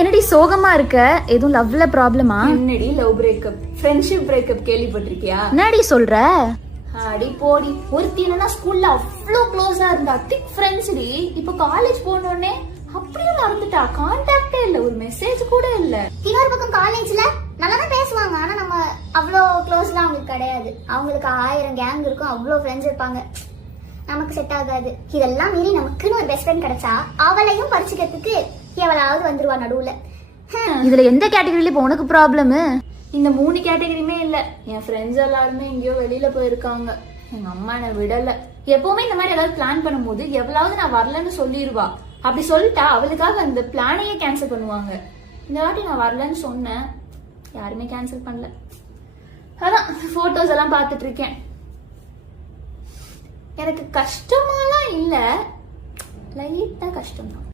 என்னடி சோகமா இருக்க? எதுவும் லவ்ல ப்ராப்ளமா? என்னடி லவ் பிரேக்கப், ஃப்ரெண்ட்ஷிப் பிரேக்கப் கேள்விப்பட்டிருக்கியா? என்னடி சொல்ற? அடி போடி. ஒருத்தி என்னன்னா ஸ்கூல்ல அவ்வளோ க்ளோஸா இருந்தா, திக் ஃப்ரெண்ட்ஸ் டி. இப்ப காலேஜ் போனோடனே அப்படியே நடந்துட்டா. கான்டாக்டே இல்ல, ஒரு மெசேஜ் கூட இல்ல. இன்னொரு பக்கம் காலேஜ்ல நல்லா தான் பேசுவாங்க, ஆனா நம்ம அவ்வளோ க்ளோஸ்லாம் அவங்களுக்கு கிடையாது. அவங்களுக்கு 1000 கேங் இருக்கும், அவ்வளோ ஃப்ரெண்ட்ஸ் இருப்பாங்க. நமக்கு செட் ஆகாது. இதெல்லாம் மீறி நமக்குன்னு ஒரு பெஸ்ட் ஃப்ரெண்ட் கிடைச்சா அவளையும் பறிச்சுக்கிறதுக்கு எவளாவது வந்துருவா நடுவுல. இதுல எந்த கேட்டகரியில இப்ப உனக்கு ப்ராப்ளம்? இந்த 3 கேட்டகரியுமே இல்ல. என் ஃப்ரெண்ட்ஸ் எல்லாருமே எங்கேயோ வெளியில போயிருக்காங்க. எங்க அம்மா என்ன விடல. எப்பவுமே இந்த மாதிரி ஏதாவது பிளான் பண்ணும்போது எவ்வளவு நான் வரலன்னு சொல்லிடுவா. அப்படி சொல்லிட்டா அவளுக்காக அந்த பிளானையே கேன்சல் பண்ணுவாங்க. இந்த வாட்டி நான் வரலன்னு சொன்னேன், யாருமே கேன்சல் பண்ணல. அதான் போட்டோஸ் எல்லாம் பார்த்துட்டு இருக்கேன். எனக்கு கஷ்டமாலாம் இல்ல, லைட்டா கஷ்டம் தான்.